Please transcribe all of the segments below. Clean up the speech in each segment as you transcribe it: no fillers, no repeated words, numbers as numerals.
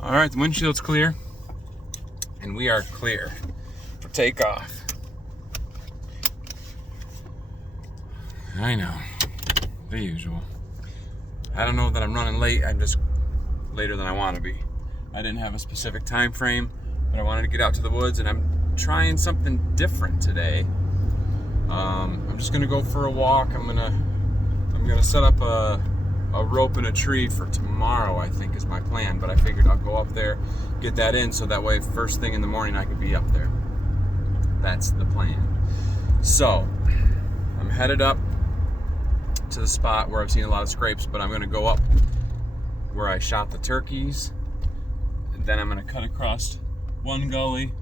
All right, the windshield's clear, and we are clear for takeoff. I know, the usual. I don't know that I'm running late. I'm just later than I want to be. I didn't have a specific time frame, but I wanted to get out to the woods, and I'm trying something different today. I'm just gonna go for a walk. I'm gonna set up a rope in a tree for tomorrow, I think is my plan, but I figured I'll go up there, get that in, so that way first thing in the morning I could be up there. That's the plan. So I'm headed up to the spot where I've seen a lot of scrapes, but I'm gonna go up where I shot the turkeys, and then I'm gonna cut across one gully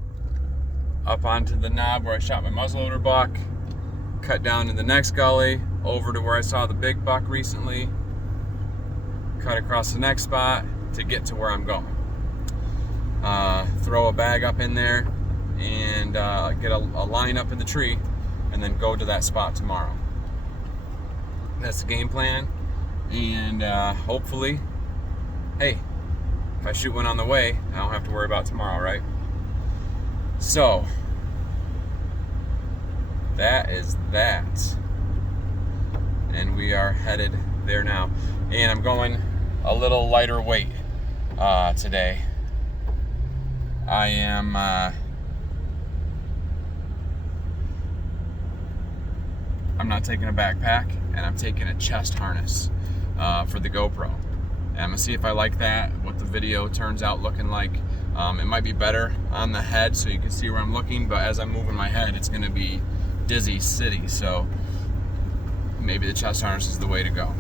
up onto the knob where I shot my muzzleloader buck, cut down to the next gully over to where I saw the big buck recently, cut across the next spot to get to where I'm going. Throw a bag up in there and get a line up in the tree, and then go to that spot tomorrow. That's the game plan, and hopefully, hey, if I shoot one on the way, I don't have to worry about tomorrow, right? So that is that, and we are headed there now. And I'm going a little lighter weight today. I am I'm not taking a backpack, and I'm taking a chest harness for the GoPro. And I'm gonna see if I like that, what the video turns out looking like. It might be better on the head so you can see where I'm looking, but as I'm moving my head, it's gonna be dizzy city, so maybe the chest harness is the way to go.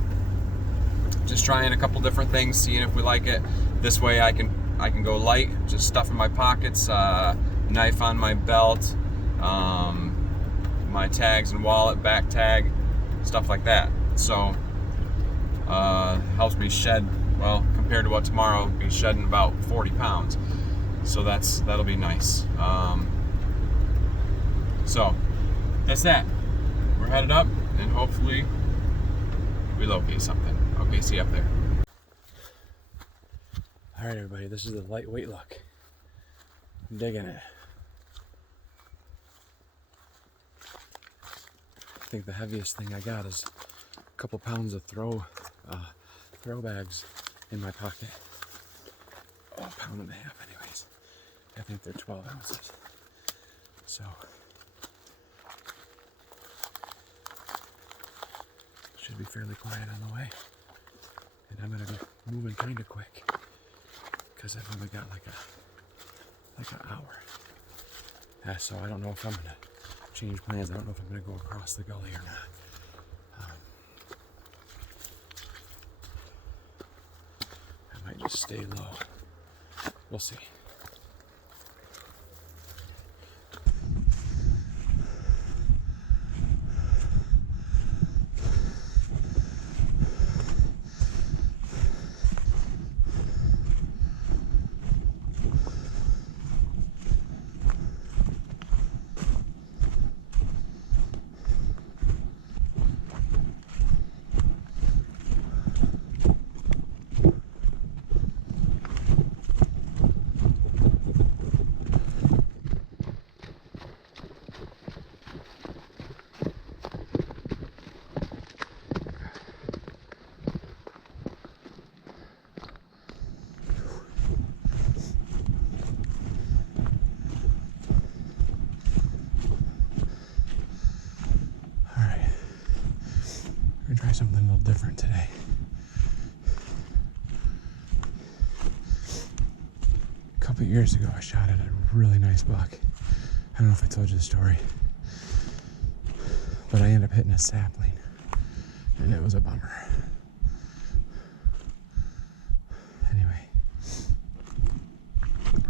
Just trying a couple different things, seeing if we like it. This way I can go light, just stuff in my pockets, knife on my belt, my tags and wallet, back tag, stuff like that. So helps me shed, well, compared to what tomorrow, I'll be shedding about 40 pounds. So that'll be nice. So that's that. We're headed up, and hopefully we locate something. Okay, see you up there. All right, everybody, this is the lightweight look. I'm digging it. I think the heaviest thing I got is a couple pounds of throw bags in my pocket. Oh, a pound and a half anyways. I think they're 12 ounces. So should be fairly quiet on the way. And I'm gonna be moving kinda quick, because I've only got like an hour. So I don't know if I'm gonna change plans. I don't know if I'm gonna go across the gully or not. I might just stay low. We'll see. Try something a little different today. A couple of years ago, I shot at a really nice buck. I don't know if I told you the story, but I ended up hitting a sapling, and it was a bummer. Anyway,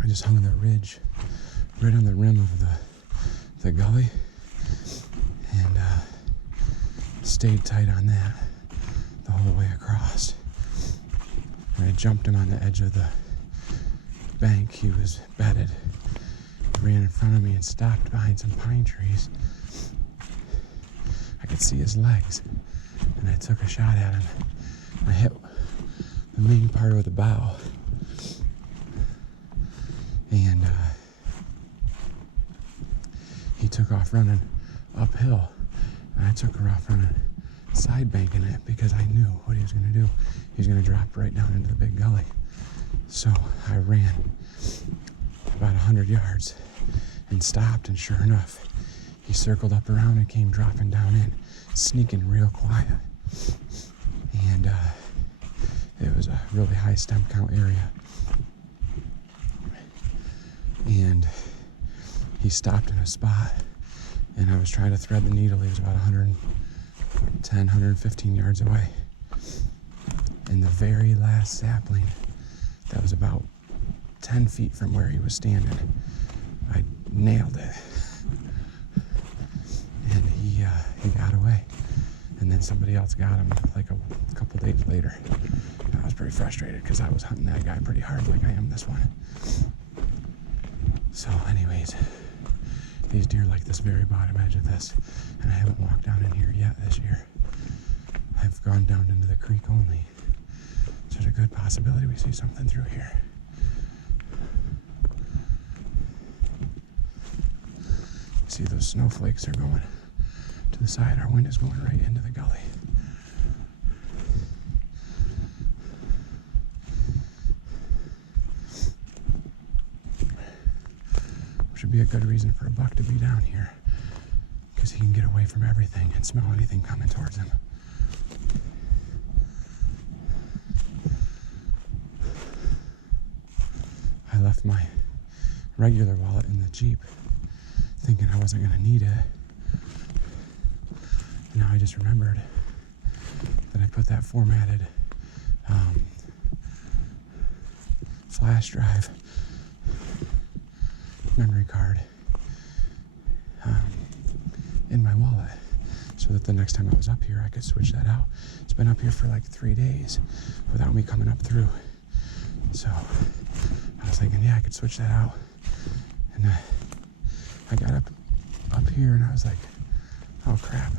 I just hung on the ridge, right on the rim of the gully, and stayed tight on that the whole way across. And I jumped him on the edge of the bank. He was bedded. He ran in front of me and stopped behind some pine trees. I could see his legs, and I took a shot at him. I hit the main part of the bow. And he took off running uphill. And I took off running side banking it because I knew what he was going to do. He was going to drop right down into the big gully. So I ran about 100 yards and stopped, and sure enough, he circled up around and came dropping down in, sneaking real quiet. And it was a really high stem count area. And he stopped in a spot, and I was trying to thread the needle. He was about 110, 115 yards away. And the very last sapling that was about 10 feet from where he was standing, I nailed it. And he got away. And then somebody else got him like a couple days later. And I was pretty frustrated because I was hunting that guy pretty hard like I am this one. So anyways, these deer like this very bottom edge of this, and I haven't walked down in here yet this year. I've gone down into the creek only. So there's a good possibility we see something through here. See, those snowflakes are going to the side. Our wind is going right into the gully. Which would be a good reason for a buck to be down here, because he can get away from everything and smell anything coming towards him. I left my regular wallet in the Jeep, thinking I wasn't going to need it. And now I just remembered that I put that formatted flash drive memory card in my wallet, so that the next time I was up here I could switch that out. It's been up here for like 3 days without me coming up through. So I was thinking, yeah, I could switch that out. And I got up here and I was like, oh crap.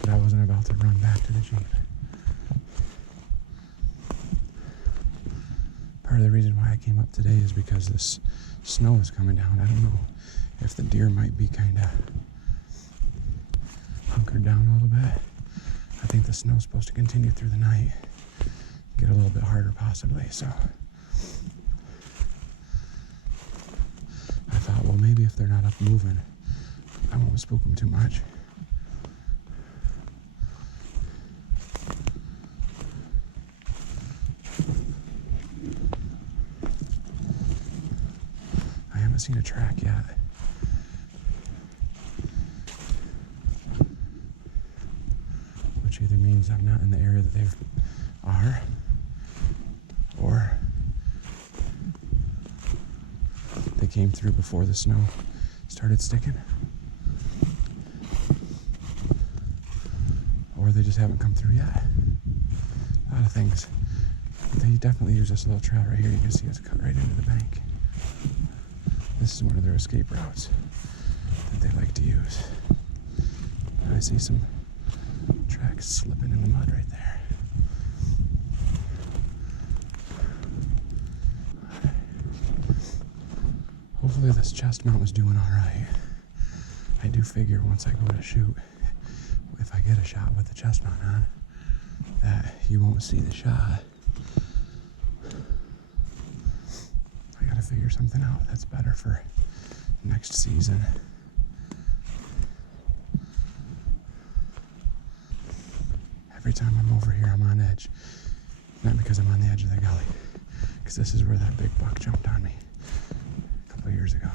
But I wasn't about to run back to the Jeep. Part of the reason why I came up today is because this snow is coming down. I don't know if the deer might be kind of hunkered down a little bit. I think the snow's supposed to continue through the night, get a little bit harder possibly. So I thought, well, maybe if they're not up moving, I won't spook them too much. I haven't seen a track yet. Which either means I'm not in the area that they are, or they came through before the snow started sticking, or they just haven't come through yet. A lot of things. They definitely use this little trail right here. You can see it's cut right into the bank. This is one of their escape routes that they like to use. And I see some tracks slipping in the mud right there. Hopefully this chest mount was doing all right. I do figure once I go to shoot, if I get a shot with the chest mount on, that you won't see the shot. I gotta figure something out that's better for next season. Every time I'm over here, I'm on edge. Not because I'm on the edge of the gully, because this is where that big buck jumped on me a couple years ago.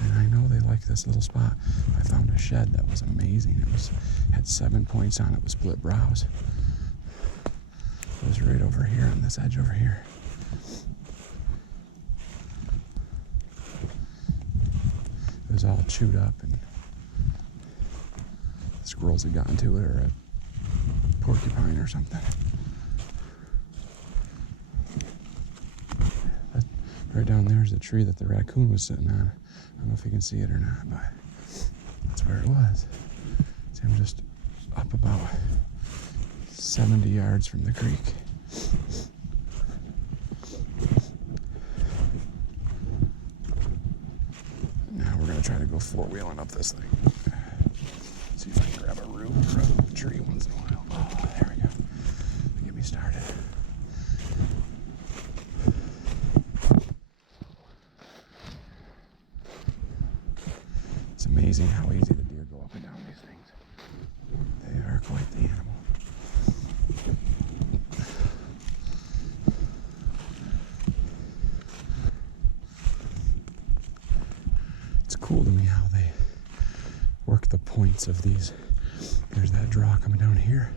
And I know they like this little spot. I found a shed that was amazing. It had 7 points on it with split brows. It was right over here on this edge over here. It was all chewed up and the squirrels had gotten to it, or a porcupine or something. Right down there is the tree that the raccoon was sitting on. I don't know if you can see it or not, but that's where it was. See, I'm just up about 70 yards from the creek. Now we're gonna try to go four-wheeling up this thing. See if I can grab a root or a tree once in a while. Oh, there we go. Get me started. It's amazing how easy the deer go up and down these things. They are quite the animal. It's cool to me how they work the points of these. There's that draw coming down here,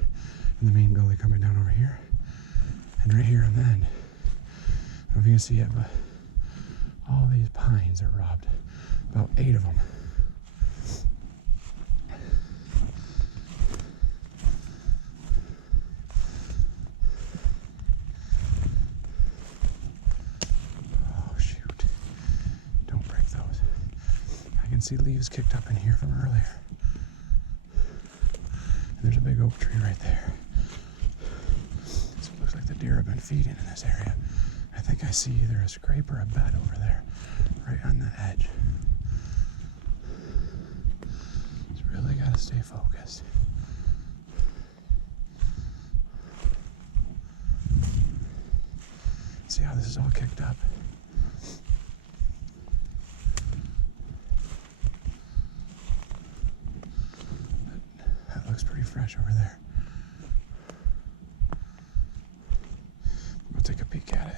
and the main gully coming down over here, and right here on the end. I don't know if you can see it, but all these pines are rubbed. About 8 of them. Oh shoot. Don't break those. I can see leaves kicked up in here from earlier. And there's a big oak tree right there. So it looks like the deer have been feeding in this area. I think I see either a scrape or a bed over there, right on the edge. Just really gotta stay focused. See how this is all kicked up? That looks pretty fresh over there. We'll take a peek at it.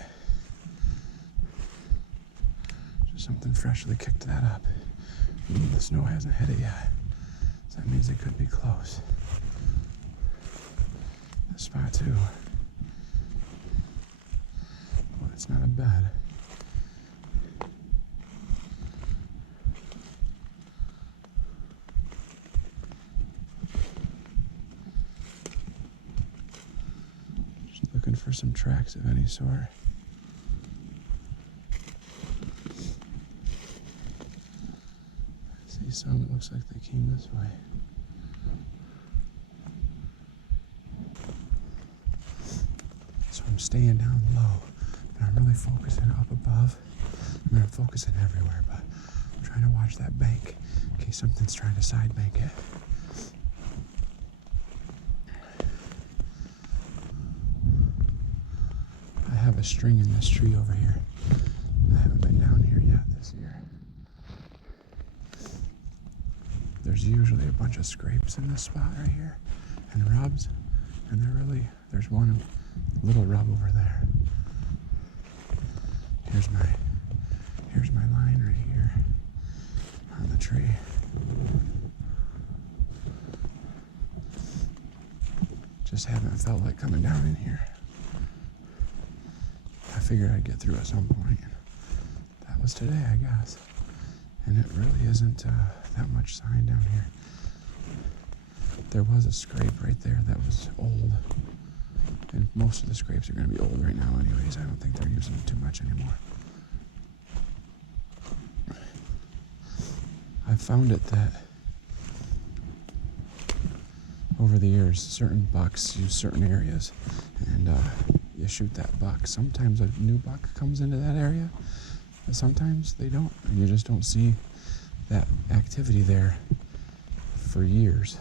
Just something freshly kicked that up. The snow hasn't hit it yet, so that means it could be close. This spot too. Well, it's not a bed. Just looking for some tracks of any sort. See some, it looks like they came this way. So I'm staying down low, but I'm really focusing up above. I mean, I'm focusing everywhere, but I'm trying to watch that bank in case something's trying to side bank it. I have a string in this tree over here. I haven't been down here yet this year. There's usually a bunch of scrapes in this spot right here, and rubs, and there's one little rub over there. Here's my line right here on the tree. Just haven't felt like coming down in here. I figured I'd get through at some point. That was today, I guess. And it really isn't that much sign down here. There was a scrape right there that was old. And most of the scrapes are going to be old right now anyways. I don't think they're using it too much anymore. I've found it that over the years, certain bucks use certain areas, and you shoot that buck. Sometimes a new buck comes into that area, and sometimes they don't, and you just don't see that activity there for years.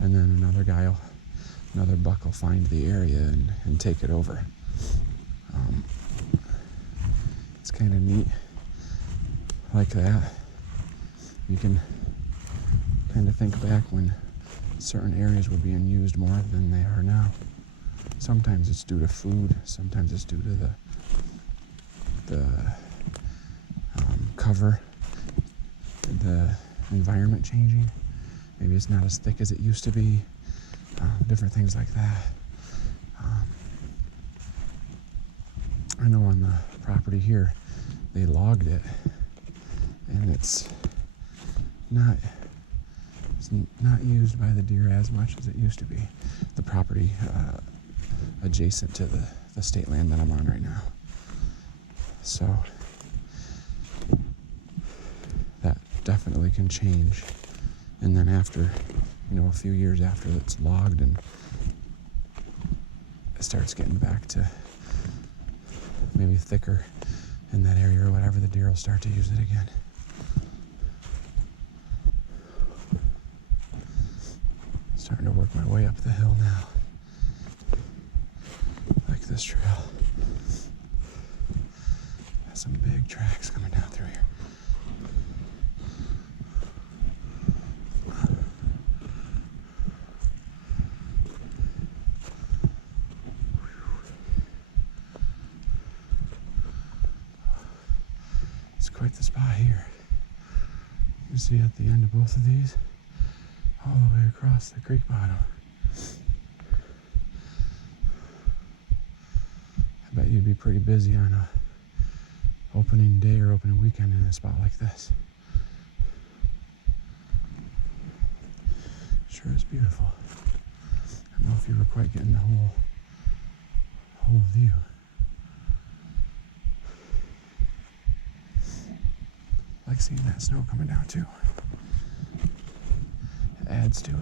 And then another buck will find the area and take it over. It's kind of neat like that. You can kind of think back when certain areas were being used more than they are now. Sometimes it's due to food, sometimes it's due to the cover, the environment changing. Maybe it's not as thick as it used to be, different things like that. I know on the property here, they logged it, and it's not used by the deer as much as it used to be. The property adjacent to the state land that I'm on right now. So definitely can change. And then after, a few years after it's logged and it starts getting back to maybe thicker in that area or whatever, the deer will start to use it again. Starting to work my way up the hill now. Like this trail. Got some big tracks coming down through here. It's quite the spot here. You see at the end of both of these, all the way across the creek bottom. I bet you'd be pretty busy on a opening day or opening weekend in a spot like this. Sure is beautiful. I don't know if you were quite getting the whole view. I like seeing that snow coming down too. It adds to it.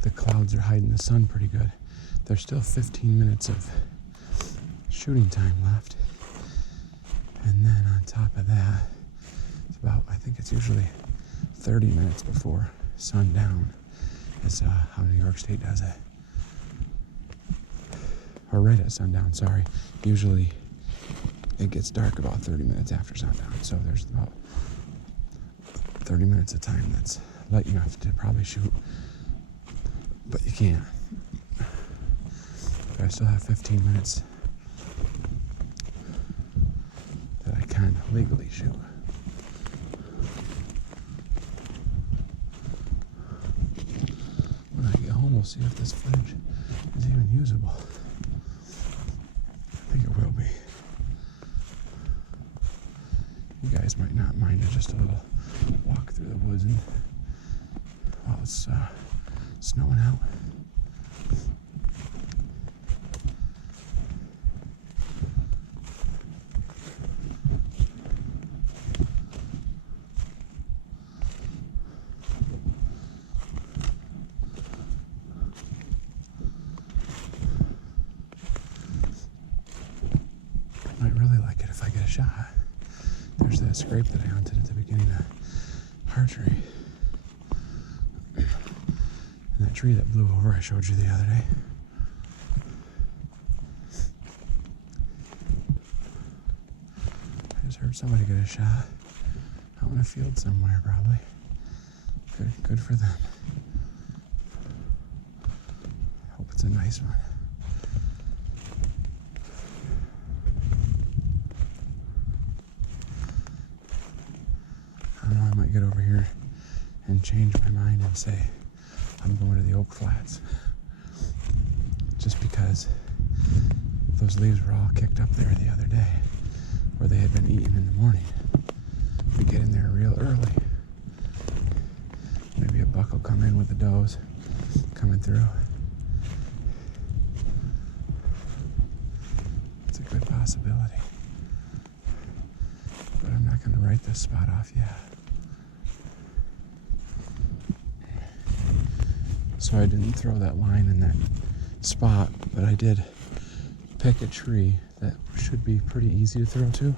The clouds are hiding the sun pretty good. There's still 15 minutes of shooting time left. And then on top of that, it's about, I think it's usually 30 minutes before sundown is how New York State does it. Or right at sundown, sorry. Usually it gets dark about 30 minutes after sundown. So there's about 30 minutes of time that's light enough to probably shoot. But you can't. But I still have 15 minutes that I can legally shoot. When I get home, we'll see if this footage is even usable. I think it will be. You guys might not mind just a little walk through the woods and while it's snowing out. I might really like it if I get a shot. There's that scrape that I hunted at the beginning of archery. And that tree that blew over I showed you the other day. I just heard somebody get a shot out in a field somewhere probably. Good for them. Hope it's a nice one. I don't know, I might get over here and change my mind and say I'm going to the Oak Flats. Just because those leaves were all kicked up there the other day where they had been eaten in the morning. If we get in there real early, maybe a buck will come in with the does coming through. It's a good possibility. But I'm not going to write this spot off yet. So I didn't throw that line in that spot, but I did pick a tree that should be pretty easy to throw to.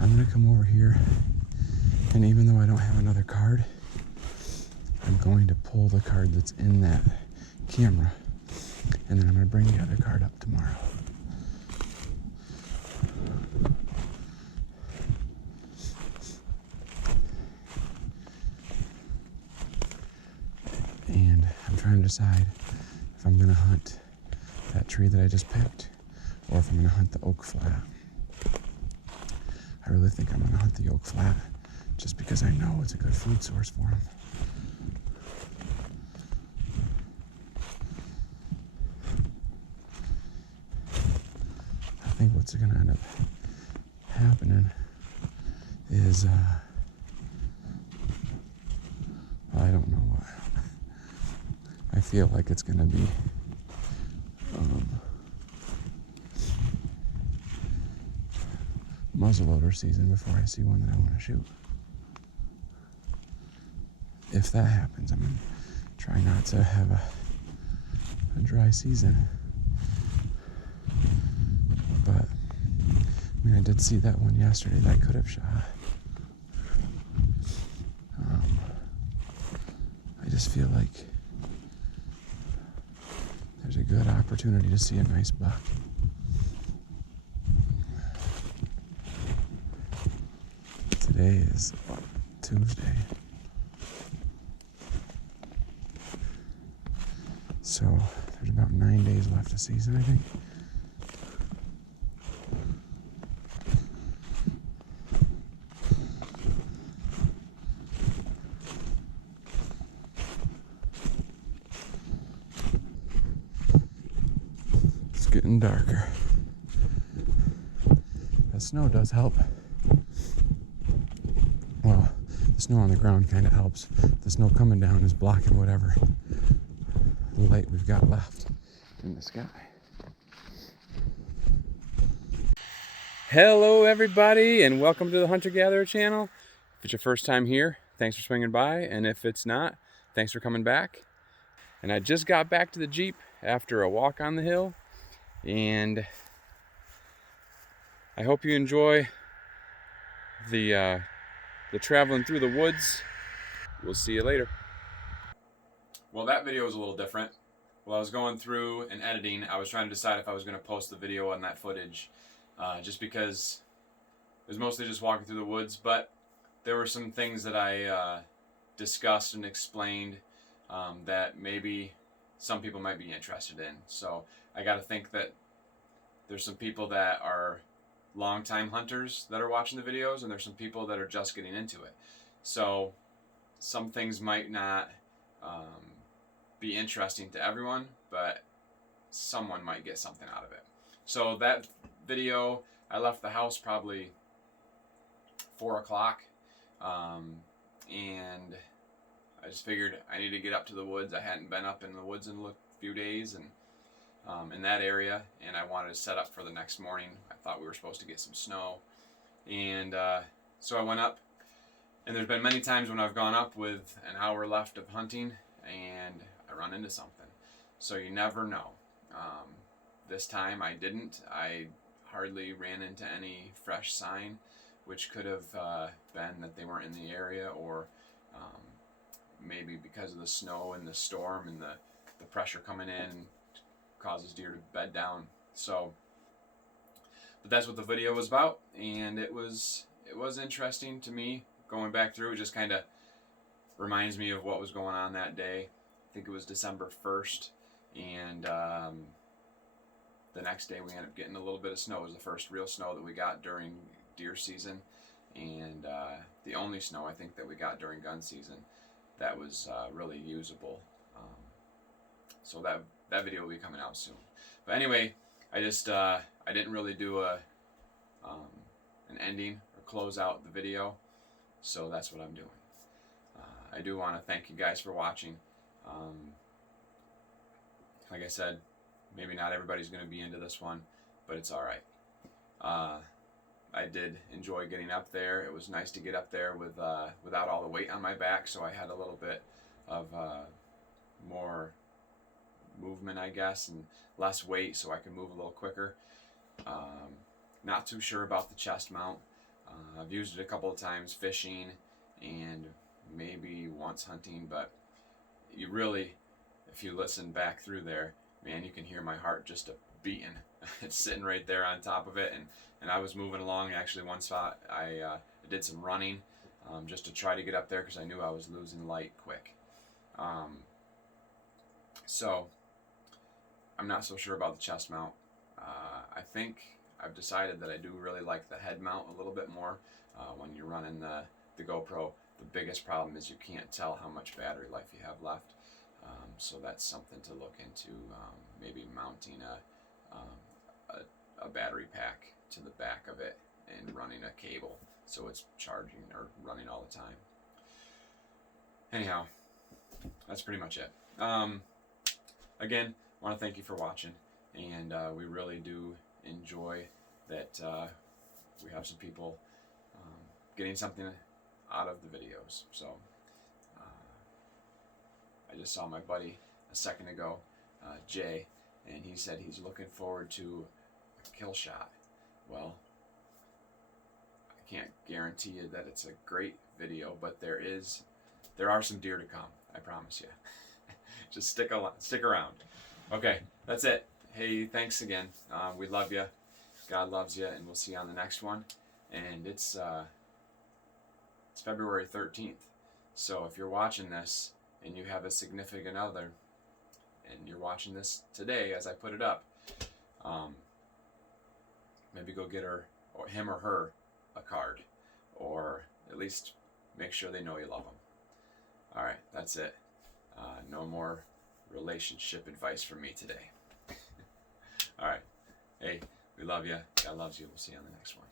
I'm going to come over here, and even though I don't have another card, I'm going to pull the card that's in that camera, and then I'm going to bring the other card up tomorrow. And I'm trying to decide if I'm going to hunt that tree that I just picked or if I'm going to hunt the Oak Flat. I really think I'm going to hunt the Oak Flat just because I know it's a good food source for them. I think what's going to end up happening is, I don't know what. I feel like it's going to be muzzleloader season before I see one that I want to shoot. If that happens, I'm going to try not to have a dry season. But, I mean, I did see that one yesterday that I could have shot. I just feel like there's a good opportunity to see a nice buck. Today is Tuesday. So there's about 9 days left of season, I think. It's getting darker. That snow does help. Well, the snow on the ground kind of helps. The snow coming down is blocking whatever light we've got left in the sky. Hello everybody, and welcome to the Hunter Gatherer channel. If it's your first time here, thanks for swinging by, and if it's not, thanks for coming back. And I just got back to the Jeep after a walk on the hill, and I hope you enjoy the traveling through the woods. We'll see you later. Well, that video was a little different. While I was going through and editing, I was trying to decide if I was going to post the video on that footage, just because it was mostly just walking through the woods, but there were some things that I discussed and explained that maybe some people might be interested in. So I got to think that there's some people that are longtime hunters that are watching the videos, and there's some people that are just getting into it. So some things might not be interesting to everyone, but someone might get something out of it. So that video, I left the house probably 4 o'clock, and I just figured I need to get up to the woods. I hadn't been up in the woods in a few days, and in that area, and I wanted to set up for the next morning. I thought we were supposed to get some snow, and so I went up, and there's been many times when I've gone up with an hour left of hunting and I run into something. So you never know. This time I didn't. I hardly ran into any fresh sign, which could have been that they weren't in the area, or maybe because of the snow and the storm and the pressure coming in causes deer to bed down. So, but that's what the video was about, and it was interesting to me going back through. It just kind of reminds me of what was going on that day. I think it was December 1st, and the next day we ended up getting a little bit of snow. It was the first real snow that we got during deer season, and the only snow I think that we got during gun season that was really usable. So that video will be coming out soon. But anyway, I just I didn't really do an ending or close out the video, so that's what I'm doing. I do want to thank you guys for watching. Like I said, maybe not everybody's going to be into this one, but it's alright. I did enjoy getting up there. It was nice to get up there without all the weight on my back, so I had a little bit of more movement, I guess, and less weight, so I could move a little quicker. Not too sure about the chest mount. I've used it a couple of times fishing and maybe once hunting, but you really, if you listen back through there, man, you can hear my heart just beating. It's sitting right there on top of it, and I was moving along. Actually, one spot I did some running just to try to get up there because I knew I was losing light quick. So I'm not so sure about the chest mount. I think I've decided that I do really like the head mount a little bit more when you're running the GoPro. The biggest problem is you can't tell how much battery life you have left. So that's something to look into, maybe mounting a battery pack to the back of it and running a cable so it's charging or running all the time. Anyhow, that's pretty much it. Again, I want to thank you for watching, and we really do enjoy that we have some people getting something out of the videos. So I just saw my buddy a second ago, Jay, and he said he's looking forward to a kill shot. Well, I can't guarantee you that it's a great video, but there are some deer to come. I promise you. Just stick around. Okay, that's it. Hey, thanks again. We love you. God loves you, and we'll see you on the next one. And it's February 13th. So if you're watching this and you have a significant other, and you're watching this today as I put it up, maybe go get him or her a card, or at least make sure they know you love them. All right, that's it. No more relationship advice from me today. All right. Hey, we love you. God loves you. We'll see you on the next one.